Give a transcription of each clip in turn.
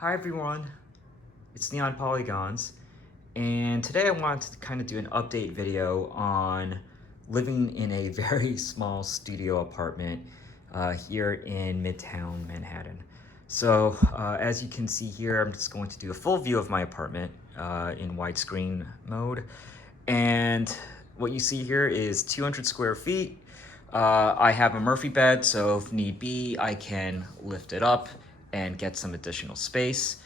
Hi everyone, it's Neon Polygons, and today I wanted to kind of do an update video on living in a very small studio apartment here in Midtown Manhattan. So as you can see here, I'm just going to do a full view of my apartment in widescreen mode, and what you see here is 200 square feet. I have a Murphy bed, so if need be, I can lift it up and get some additional space.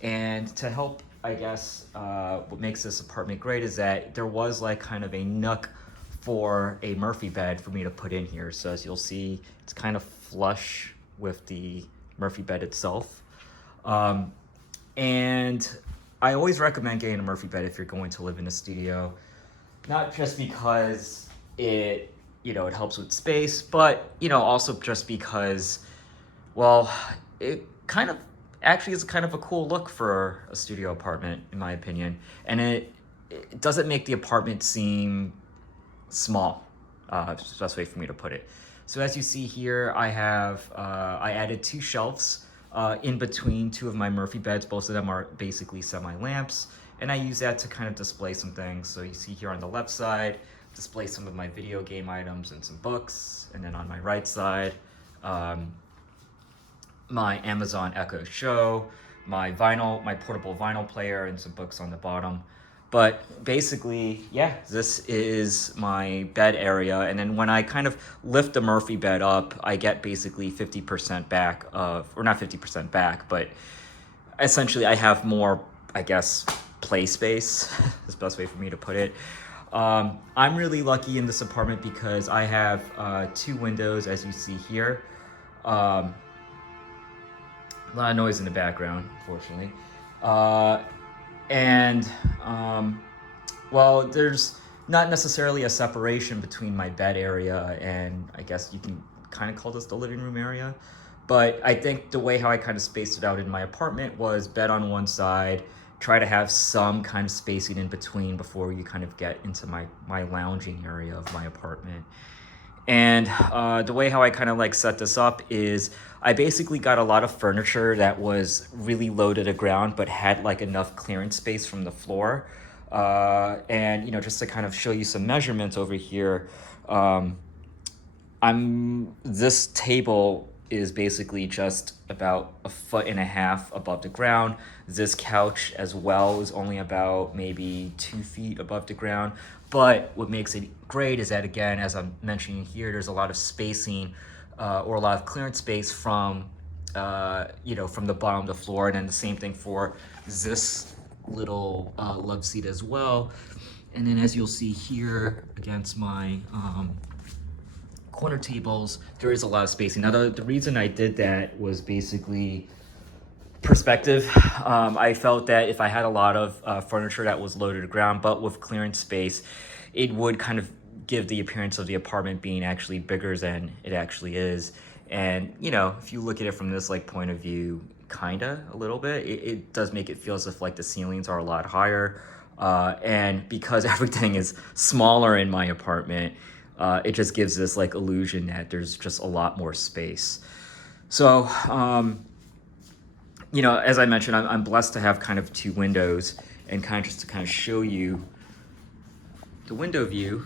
And to help, I guess, what makes this apartment great is that there was like kind of a nook for a Murphy bed for me to put in here. So as you'll see, it's kind of flush with the Murphy bed itself. And I always recommend getting a Murphy bed if you're going to live in a studio, not just because it helps with space, but also just because, well, it kind of actually is kind of a cool look for a studio apartment, in my opinion. And it doesn't make the apartment seem small. It's the best way for me to put it. So as you see here, I added two shelves in between two of my Murphy beds. Both of them are basically semi-lamps. And I use that to kind of display some things. So you see here on the left side, display some of my video game items and some books. And then on my right side, my Amazon Echo Show, my portable vinyl player, and some books on the bottom. But basically, yeah, this is my bed area. And then when I kind of lift the Murphy bed up, I get basically 50% back or not 50% back, but essentially I have more, I guess, play space is the best way for me to put it. I'm really lucky in this apartment because I have two windows, as you see here. A lot of noise in the background, unfortunately. Well, there's not necessarily a separation between my bed area and I guess you can kind of call this the living room area. But I think the way how I kind of spaced it out in my apartment was bed on one side, try to have some kind of spacing in between before you kind of get into my lounging area of my apartment. And the way how I kind of like set this up is I basically got a lot of furniture that was really low to the ground but had like enough clearance space from the floor. And just to kind of show you some measurements over here, this table is basically just about 1.5 feet above the ground. This couch as well is only about maybe 2 feet above the ground. But what makes it great is that, again, as I'm mentioning here, there's a lot of spacing or a lot of clearance space from from the bottom of the floor. And then the same thing for this little love seat as well. And then as you'll see here against my corner tables, there is a lot of spacing. Now the reason I did that was basically perspective. I felt that if I had a lot of furniture that was low to the ground but with clearance space, it would kind of give the appearance of the apartment being actually bigger than it actually is. And if you look at it from this like point of view, kinda a little bit, it does make it feel as if like the ceilings are a lot higher. And because everything is smaller in my apartment, it just gives this like illusion that there's just a lot more space. So as I mentioned, I'm blessed to have kind of two windows, and kind of just to kind of show you the window view,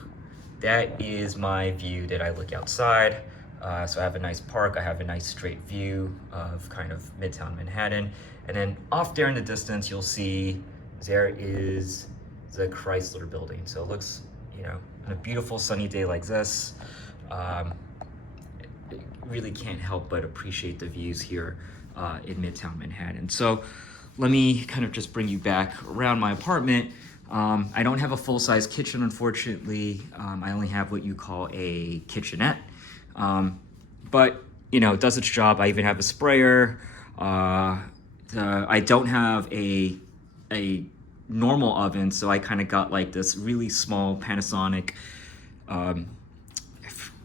that is my view that I look outside. So I have a nice park, I have a nice straight view of kind of Midtown Manhattan. And then off there in the distance, you'll see there is the Chrysler building. So it looks, on a beautiful sunny day like this, really can't help but appreciate the views here in Midtown Manhattan. So let me kind of just bring you back around my apartment. I don't have a full-size kitchen, unfortunately. I only have what you call a kitchenette. But it does its job. I even have a sprayer. I don't have a normal oven, so I kind of got like this really small Panasonic, I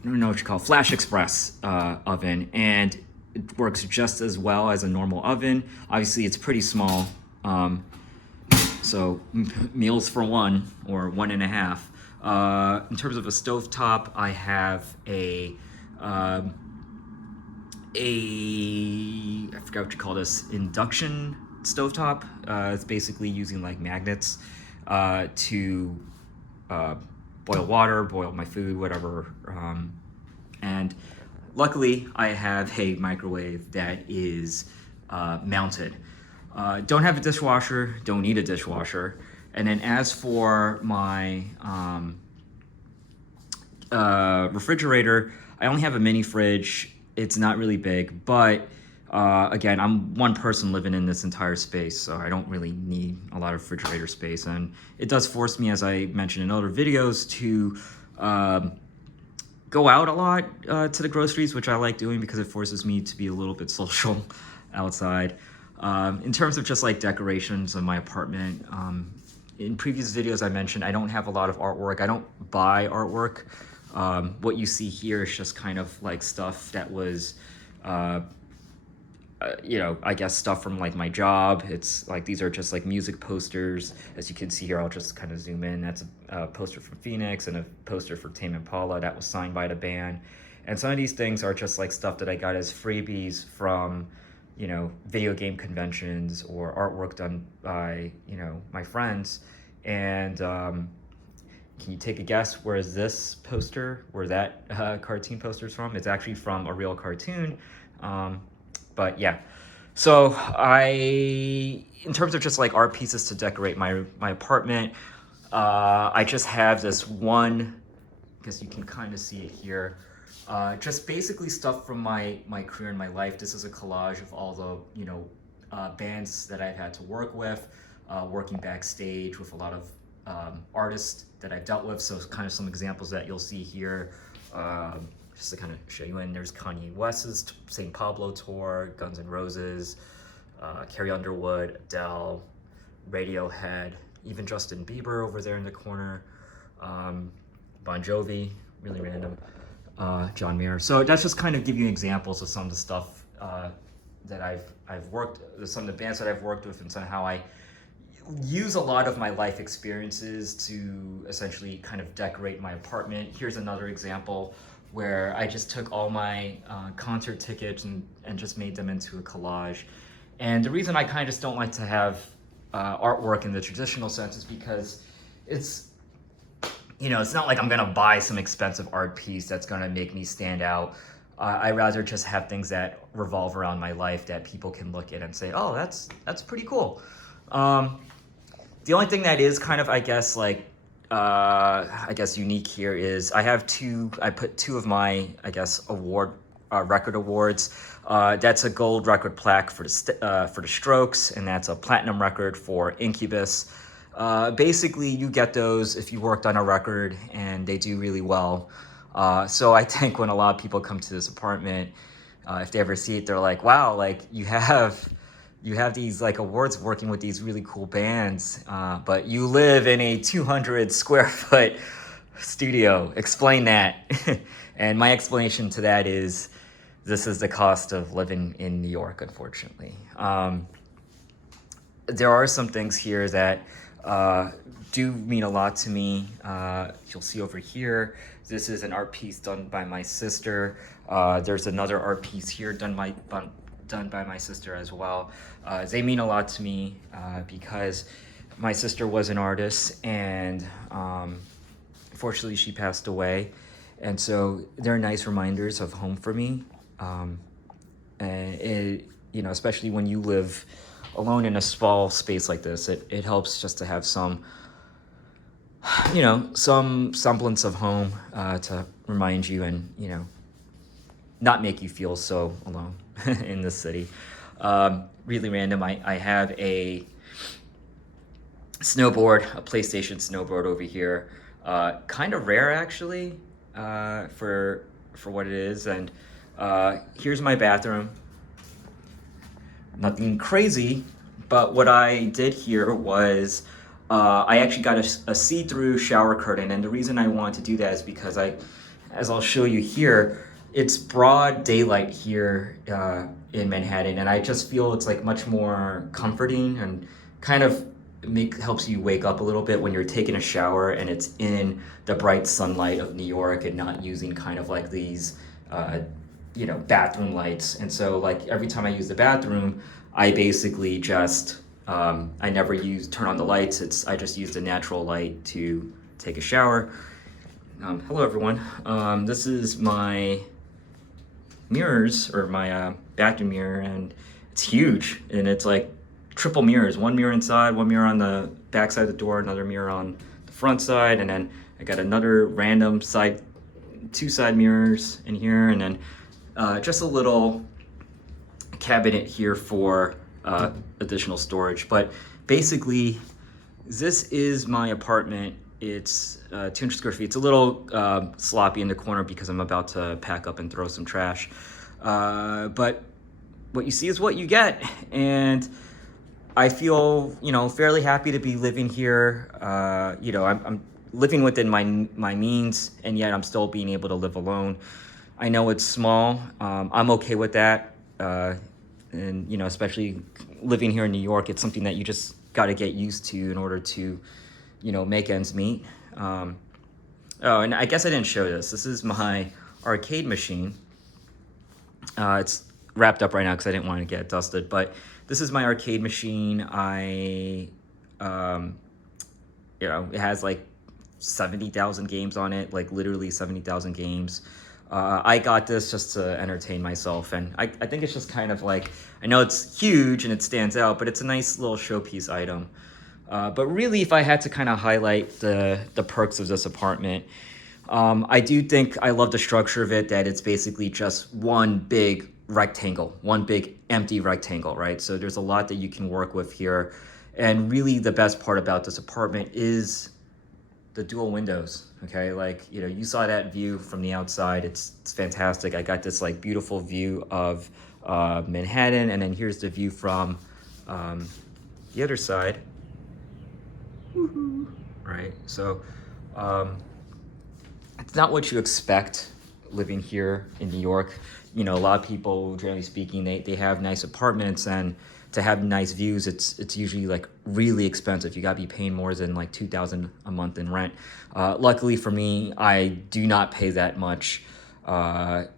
don't know what you call it, Flash Express oven, and it works just as well as a normal oven. Obviously, it's pretty small, so meals for one or 1.5. In terms of a stovetop, I have I forgot what you call this, induction stovetop. It's basically using like magnets to boil water, boil my food, whatever. And luckily, I have a microwave that is mounted. Don't have a dishwasher, don't need a dishwasher. And then as for my refrigerator, I only have a mini fridge. It's not really big, but again, I'm one person living in this entire space, so I don't really need a lot of refrigerator space. And it does force me, as I mentioned in other videos, to go out a lot to the groceries, which I like doing because it forces me to be a little bit social outside. In terms of just like decorations of my apartment, in previous videos I mentioned I don't have a lot of artwork. I don't buy artwork. What you see here is just kind of like stuff that was, you know, I guess stuff from like my job. It's like, these are just like music posters. As you can see here, I'll just kind of zoom in. That's a poster from Phoenix and a poster for Tame Impala that was signed by the band. And some of these things are just like stuff that I got as freebies from, you know, video game conventions or artwork done by, you know, my friends. And can you take a guess where is this poster, where that cartoon poster is from? It's actually from a real cartoon. But yeah, so in terms of just like art pieces to decorate my apartment, I just have this one, I guess you can kind of see it here. Just basically stuff from my career and my life. This is a collage of all the, you know, bands that I've had to work with, working backstage with a lot of artists that I've dealt with. So kind of some examples that you'll see here, just to kind of show you in. There's Kanye West's St. Pablo tour, Guns N' Roses, Carrie Underwood, Adele, Radiohead, even Justin Bieber over there in the corner, Bon Jovi, really random, John Mayer. So that's just kind of give you examples of some of the stuff that I've worked, some of the bands that I've worked with, and some how I use a lot of my life experiences to essentially kind of decorate my apartment. Here's another example where I just took all my concert tickets and just made them into a collage. And the reason I kind of just don't like to have artwork in the traditional sense is because it's, you know, it's not like I'm gonna buy some expensive art piece that's gonna make me stand out. I rather just have things that revolve around my life that people can look at and say, oh, that's pretty cool. The only thing that is kind of, I guess, like, unique here is I put two of my, I guess, record awards. That's a gold record plaque for the Strokes, and that's a platinum record for Incubus. Basically, you get those if you worked on a record and they do really well. So I think when a lot of people come to this apartment, if they ever see it, they're like, wow, like you have these like awards working with these really cool bands, but you live in a 200 square foot studio. Explain that. And my explanation to that is, this is the cost of living in New York, unfortunately. There are some things here that do mean a lot to me. You'll see over here, this is an art piece done by my sister. There's another art piece here done by my sister as well. They mean a lot to me because my sister was an artist, and unfortunately she passed away. And so they're nice reminders of home for me. And it, you know, especially when you live alone in a small space like this, it helps just to have some, you know, some semblance of home to remind you and, you know, not make you feel so alone in this city. Really random, I have a snowboard, a PlayStation snowboard over here. Kind of rare actually, for what it is. And here's my bathroom. Nothing crazy, but what I did here was I actually got a see-through shower curtain. And the reason I want to do that is because as I'll show you here, it's broad daylight here in Manhattan, and I just feel it's like much more comforting and kind of helps you wake up a little bit when you're taking a shower and it's in the bright sunlight of New York and not using kind of like these bathroom lights. And so like every time I use the bathroom, I basically just I never turn on the lights. I just use the natural light to take a shower. Hello everyone. This is my mirrors, or my bathroom mirror, and it's huge, and it's like triple mirrors. One mirror inside, one mirror on the back side of the door, another mirror on the front side, and then I got another random two side mirrors in here, and then just a little cabinet here for additional storage. But basically, this is my apartment. It's 200 square feet. It's a little sloppy in the corner because I'm about to pack up and throw some trash. But what you see is what you get. And I feel, fairly happy to be living here. I'm living within my means, and yet I'm still being able to live alone. I know it's small. I'm okay with that. And, especially living here in New York, it's something that you just got to get used to in order to, make ends meet. Oh, and I guess I didn't show this. This is my arcade machine. It's wrapped up right now because I didn't want to get it dusted, but this is my arcade machine. It has like 70,000 games on it, like literally 70,000 games. I got this just to entertain myself, and I think it's just kind of like, I know it's huge and it stands out, but it's a nice little showpiece item. But really, if I had to kind of highlight the perks of this apartment, I do think I love the structure of it, that it's basically just one big rectangle, one big empty rectangle, right? So there's a lot that you can work with here. And really the best part about this apartment is the dual windows, okay? Like, you saw that view from the outside. It's fantastic. I got this like beautiful view of Manhattan, and then here's the view from the other side. Woohoo! Right? So it's not what you expect living here in New York. A lot of people, generally speaking, they have nice apartments, and to have nice views, it's usually like really expensive. You gotta be paying more than like $2,000 a month in rent. Luckily for me, I do not pay that much. To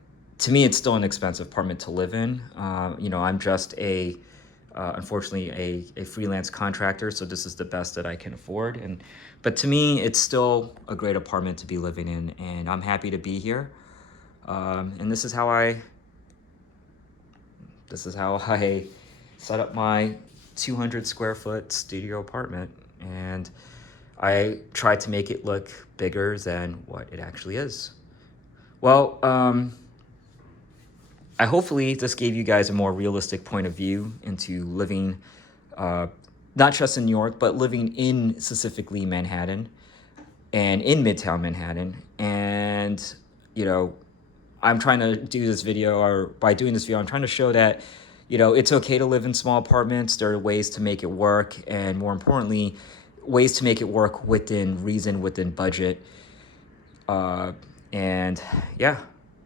me, it's still an expensive apartment to live in. I'm just unfortunately a freelance contractor, so this is the best that I can afford. But to me, it's still a great apartment to be living in, and I'm happy to be here. And this is how I set up my 200 square foot studio apartment, and I tried to make it look bigger than what it actually is. Well, I hopefully this gave you guys a more realistic point of view into living, not just in New York, but living in specifically Manhattan and in Midtown Manhattan. And, I'm trying to do this video, or by doing this video, I'm trying to show that, it's okay to live in small apartments. There are ways to make it work, and more importantly, ways to make it work within reason, within budget. And yeah,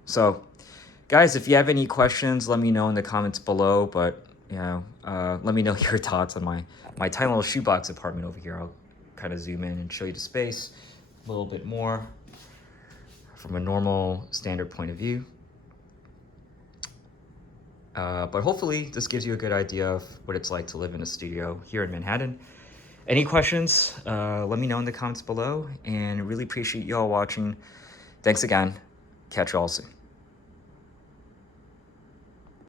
so guys, if you have any questions, let me know in the comments below. But let me know your thoughts on my tiny little shoebox apartment over here. I'll kind of zoom in and show you the space a little bit more from a normal standard point of view. But hopefully this gives you a good idea of what it's like to live in a studio here in Manhattan. Any questions, let me know in the comments below, and really appreciate you all watching. Thanks again. Catch you all soon.